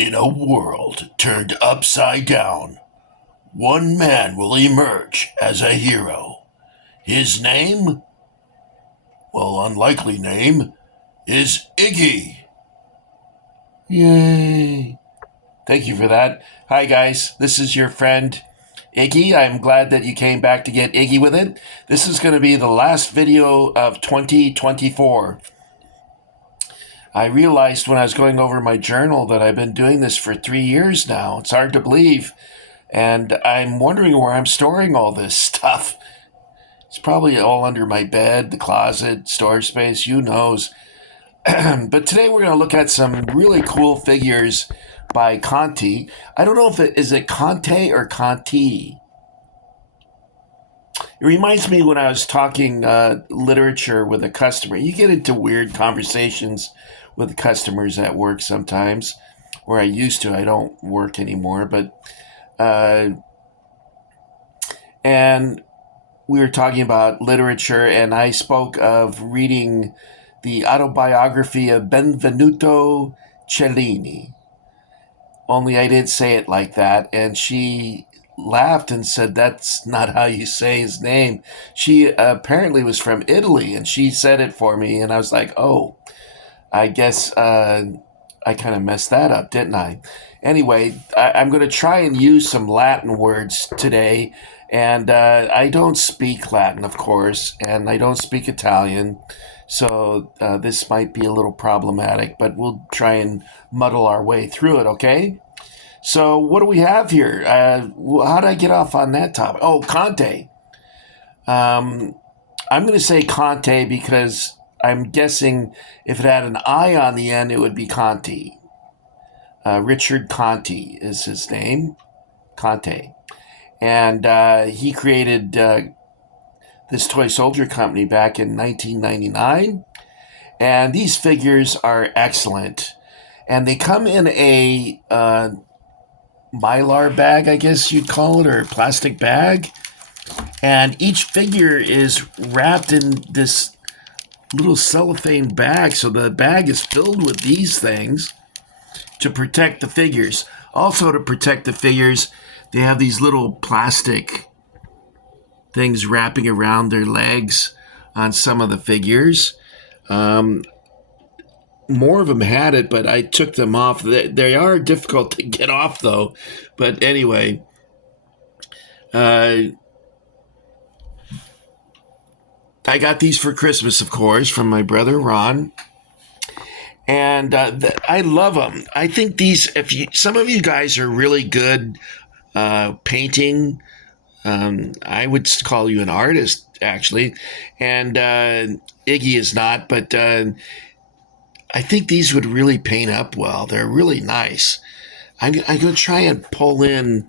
In a world turned upside down, one man will emerge as a hero. His name, well, unlikely name, is Iggy. Yay. Thank you for that. Hi, guys. This is your friend Iggy. I'm glad that you came back to get Iggy with it. This is going to be the last video of 2024. I realized when I was going over my journal that I've been doing this for 3 years now. It's hard to believe. And I'm wondering where I'm storing all this stuff. It's probably all under my bed, the closet, storage space, who knows. But today we're going to look at some really cool figures by Conte. I don't know if is it Conte or Conti. It reminds me when I was talking literature with a customer. You get into weird conversations with customers at work sometimes, where I used to. I don't work anymore, but and we were talking about literature, and I spoke of reading the autobiography of Benvenuto Cellini. Only I didn't say it like that, and she laughed and said, "That's not how you say his name." She apparently was from Italy, and she said it for me, and I was like, oh, I guess I kind of messed that up, didn't I? Anyway, I'm going to try and use some Latin words today, and I don't speak Latin, of course, and I don't speak Italian, so this might be a little problematic, but we'll try and muddle our way through it, okay? So what do we have here? How did I get off on that topic? Oh, Conte. I'm going to say Conte because I'm guessing if it had an I on the end, it would be Conte. Richard Conte is his name, Conte. And he created this toy soldier company back in 1999. And these figures are excellent. And they come in a Mylar bag, I guess you'd call it, or a plastic bag. And each figure is wrapped in this little cellophane bag. So the bag is filled with these things to protect the figures. Also, to protect the figures, they have these little plastic things wrapping around their legs on some of the figures. More of them had it, but I took them off. They are difficult to get off, though. But anyway, I got these for Christmas, of course, from my brother Ron. And I love them. I think these, some of you guys are really good painting. I would call you an artist, actually. And Iggy is not, but I think these would really paint up well. They're really nice. I'm going to try and pull in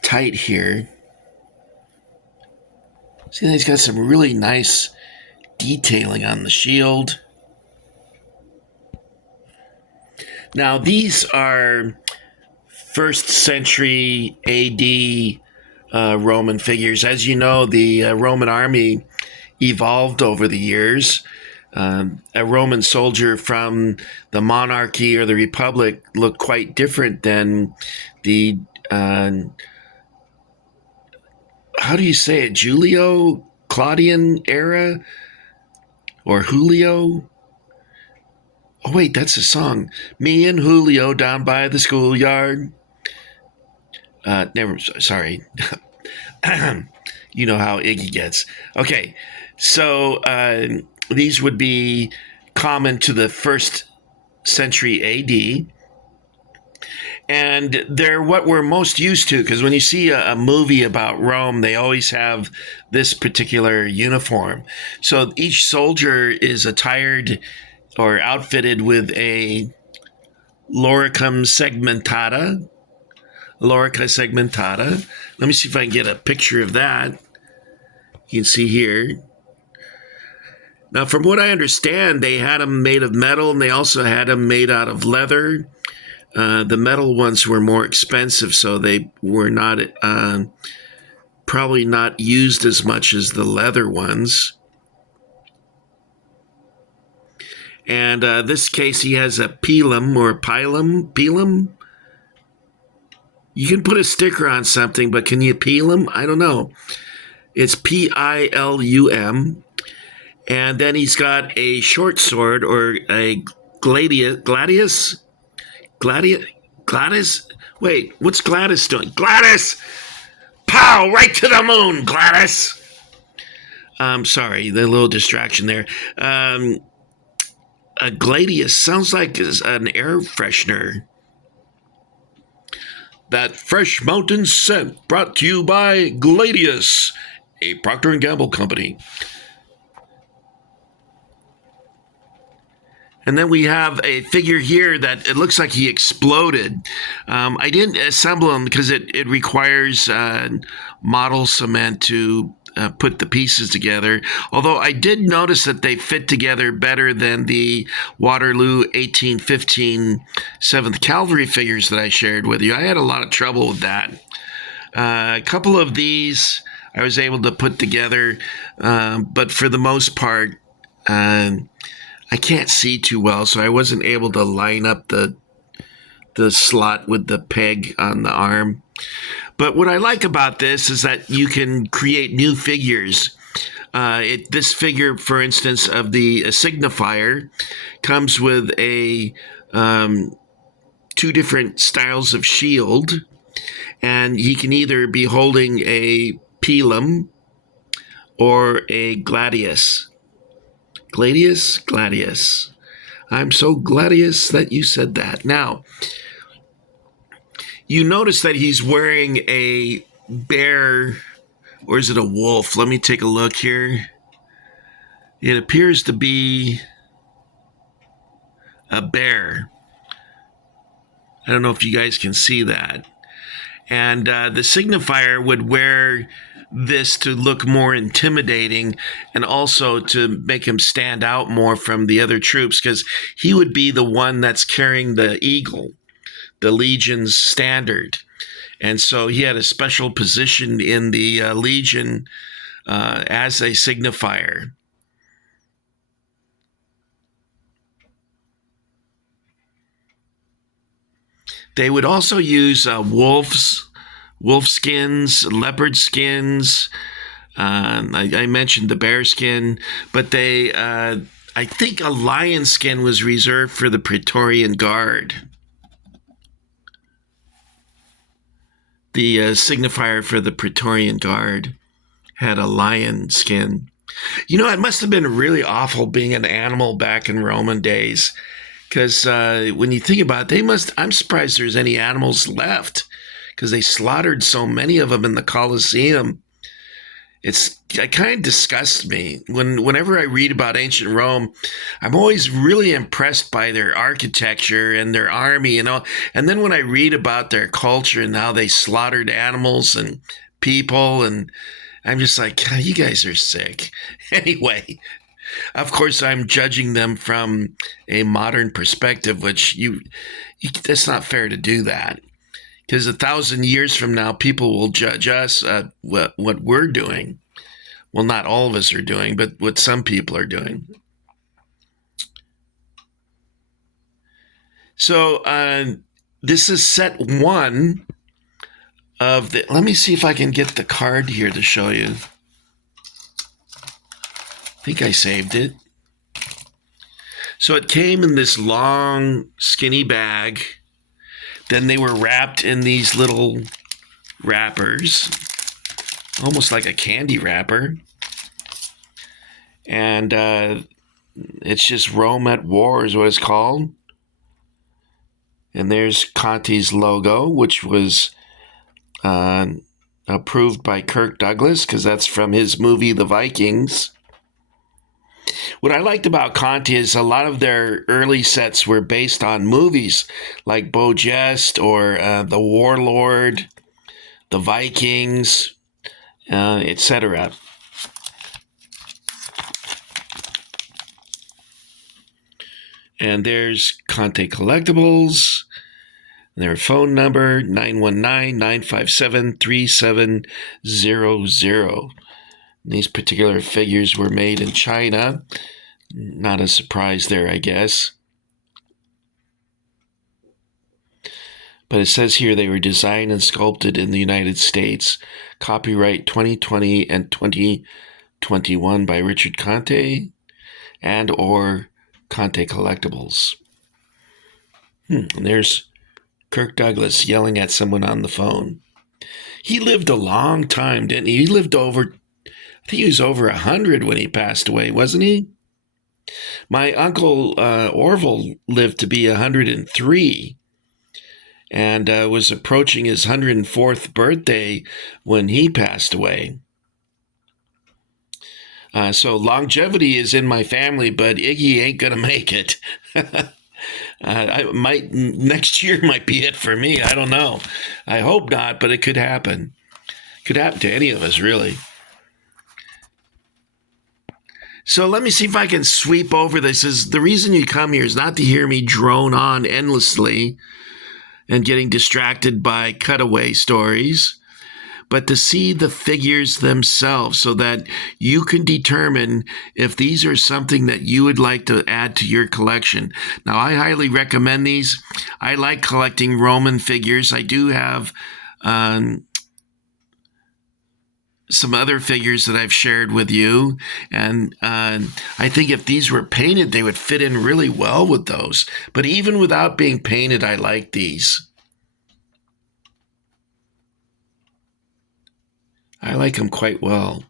tight here. See, he's got some really nice detailing on the shield. Now, these are 1st century AD Roman figures. As you know, the Roman army evolved over the years. A Roman soldier from the monarchy or the republic looked quite different than the, how do you say it, Julio Claudian era or Julio? Oh, wait, that's a song. Me and Julio down by the schoolyard. Sorry. You know how Iggy gets. Okay, so these would be common to the 1st century AD. And they're what we're most used to, because when you see a movie about Rome, they always have this particular uniform. So each soldier is attired or outfitted with a lorica segmentata. Let me see if I can get a picture of that. You can see here. Now, from what I understand, they had them made of metal, and they also had them made out of leather. The metal ones were more expensive, so they were not probably not used as much as the leather ones. And this case, he has a pilum or a pilum. Pilum? You can put a sticker on something, but can you pilum? I don't know. It's Pilum. And then he's got a short sword or a gladius. Gladys? Wait, what's Gladys doing? Gladys! Pow! Right to the moon, Gladys! Sorry, the little distraction there. A gladius sounds like an air freshener. That fresh mountain scent brought to you by Gladius, a Procter & Gamble company. And then we have a figure here that it looks like he exploded. I didn't assemble him because it requires model cement to put the pieces together. Although I did notice that they fit together better than the Waterloo 1815 7th Cavalry figures that I shared with you. I had a lot of trouble with that. A couple of these I was able to put together, but for the most part, I can't see too well, so I wasn't able to line up the slot with the peg on the arm. But what I like about this is that you can create new figures. This figure, for instance, of the signifier comes with a two different styles of shield, and he can either be holding a pilum or a gladius. Gladius. I'm so gladius that you said that. Now, you notice that he's wearing a bear, or is it a wolf? Let me take a look here. It appears to be a bear. I don't know if you guys can see that. And the signifier would wear this to look more intimidating and also to make him stand out more from the other troops, because he would be the one that's carrying the eagle, the Legion's standard. And so he had a special position in the Legion as a signifier. They would also use wolf skins, leopard skins. I mentioned the bear skin, but I think a lion skin was reserved for the Praetorian Guard. The signifier for the Praetorian Guard had a lion skin. You know, it must have been really awful being an animal back in Roman days, because when you think about it, I'm surprised there's any animals left, because they slaughtered so many of them in the Colosseum. It kind of disgusts me. Whenever I read about ancient Rome, I'm always really impressed by their architecture and their army, and then when I read about their culture and how they slaughtered animals and people, and I'm just like, you guys are sick. Anyway, of course, I'm judging them from a modern perspective, which that's not fair to do that. Because 1,000 years from now, people will judge us what we're doing. Well, not all of us are doing, but what some people are doing. So this is set one of the... Let me see if I can get the card here to show you. I think I saved it. So it came in this long, skinny bag. Then they were wrapped in these little wrappers, almost like a candy wrapper. And it's just Rome at War is what it's called. And there's Conte's logo, which was approved by Kirk Douglas, because that's from his movie, The Vikings. What I liked about Conte is a lot of their early sets were based on movies like Beau Geste or The Warlord, The Vikings, etc. And there's Conte Collectibles. Their phone number, 919-957-3700. These particular figures were made in China. Not a surprise there, I guess. But it says here they were designed and sculpted in the United States. Copyright 2020 and 2021 by Richard Conte and or Conte Collectibles. And there's Kirk Douglas yelling at someone on the phone. He lived a long time, didn't he? He lived over, I think he was over 100 when he passed away, wasn't he? My uncle Orville lived to be 103 and was approaching his 104th birthday when he passed away. So longevity is in my family, but Iggy ain't gonna make it. Next year might be it for me. I don't know. I hope not, but it could happen. Could happen to any of us, really. So let me see if I can sweep over this. Is the reason you come here is not to hear me drone on endlessly and getting distracted by cutaway stories, but to see the figures themselves so that you can determine if these are something that you would like to add to your collection. Now, I highly recommend these. I like collecting Roman figures. I do have some other figures that I've shared with you, and I think if these were painted, they would fit in really well with those. But even without being painted, I like these. I like them quite well.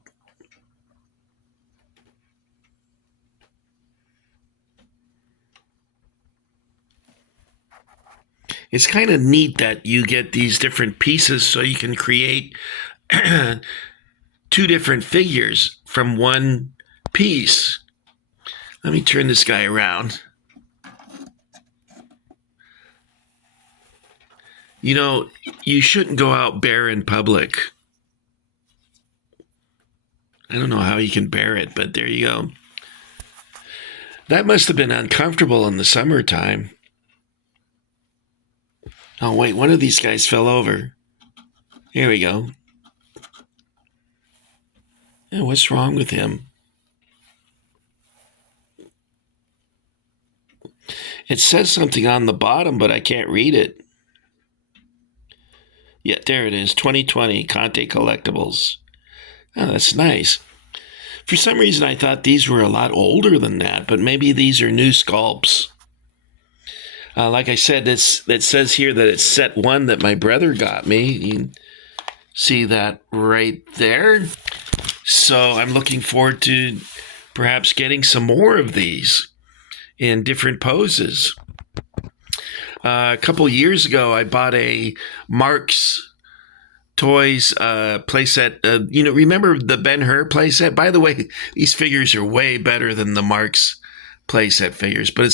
It's kind of neat that you get these different pieces so you can create two different figures from one piece. Let me turn this guy around. You know, you shouldn't go out bare in public. I don't know how you can bear it, but there you go. That must have been uncomfortable in the summertime. Oh, wait, one of these guys fell over. Here we go. Yeah, what's wrong with him? It says something on the bottom, but I can't read it. Yeah, there it is. 2020 Conte Collectibles. Oh, that's nice. For some reason, I thought these were a lot older than that, but maybe these are new sculpts. Like I said, it says here that it's set one that my brother got me. You can see that right there. So I'm looking forward to perhaps getting some more of these in different poses. A couple years ago, I bought a Marx Toys playset. Remember the Ben-Hur playset? By the way, these figures are way better than the Marx playset figures, but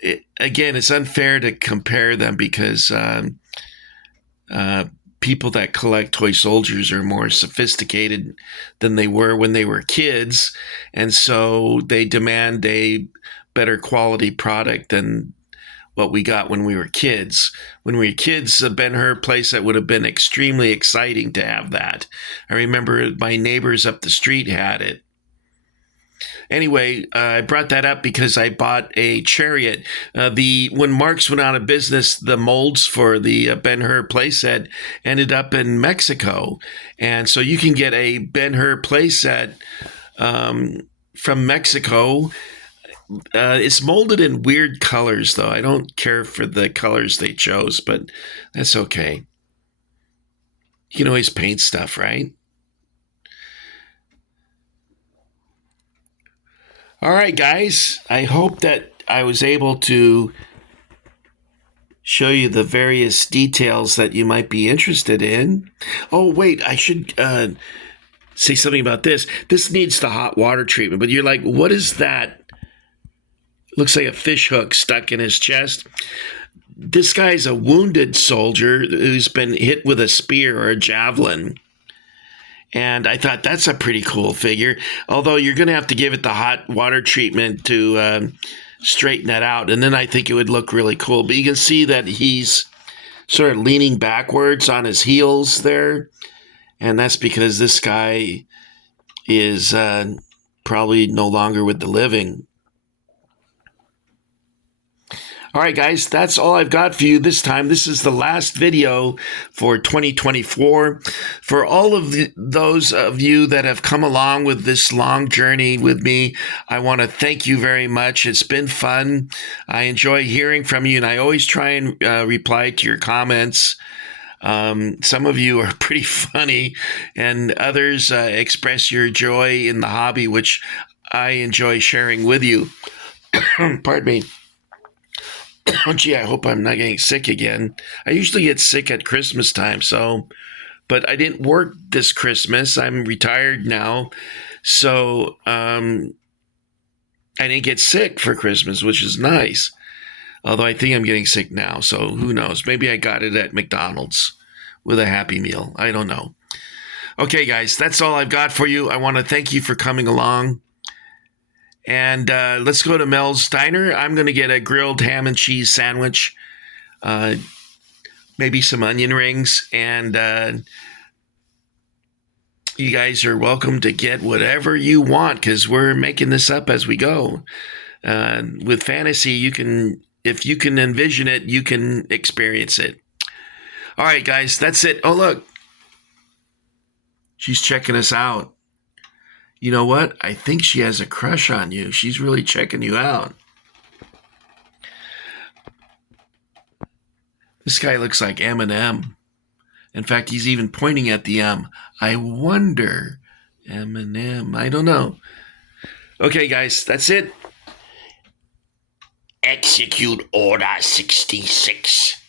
it's unfair to compare them because people that collect toy soldiers are more sophisticated than they were when they were kids, and so they demand a better quality product than what we got when we were kids. When we were kids, the Ben-Hur playset would have been extremely exciting to have that. I remember my neighbors up the street had it. Anyway, I brought that up because I bought a Chariot. When Marx went out of business, the molds for the Ben-Hur playset ended up in Mexico, and so you can get a Ben-Hur playset from Mexico. It's molded in weird colors, though. I don't care for the colors they chose, but that's okay. You can always paint stuff, right? All right, guys. I hope that I was able to show you the various details that you might be interested in. Oh, wait, I should say something about this. This needs the hot water treatment, but you're like, what is that? Looks like a fish hook stuck in his chest. This guy's a wounded soldier who's been hit with a spear or a javelin. And I thought that's a pretty cool figure, although you're going to have to give it the hot water treatment to straighten that out. And then I think it would look really cool. But you can see that he's sort of leaning backwards on his heels there. And that's because this guy is probably no longer with the living. All right, guys, that's all I've got for you this time. This is the last video for 2024. For all of those of you that have come along with this long journey with me, I want to thank you very much. It's been fun. I enjoy hearing from you, and I always try and reply to your comments. Some of you are pretty funny, and others express your joy in the hobby, which I enjoy sharing with you. Pardon me. Oh, gee, I hope I'm not getting sick again. I usually get sick at Christmas time, but I didn't work this Christmas. I'm retired now, so I didn't get sick for Christmas, which is nice. Although I think I'm getting sick now, so who knows? Maybe I got it at McDonald's with a Happy Meal. I don't know. Okay, guys, that's all I've got for you. I want to thank you for coming along. And let's go to Mel's Diner. I'm going to get a grilled ham and cheese sandwich, maybe some onion rings, and you guys are welcome to get whatever you want because we're making this up as we go. With fantasy, you can, if you can envision it, you can experience it. All right, guys, that's it. Oh, look, she's checking us out. You know what? I think she has a crush on you. She's really checking you out. This guy looks like Eminem. In fact, he's even pointing at the M. I wonder, Eminem. I don't know. Okay, guys, that's it. Execute Order 66.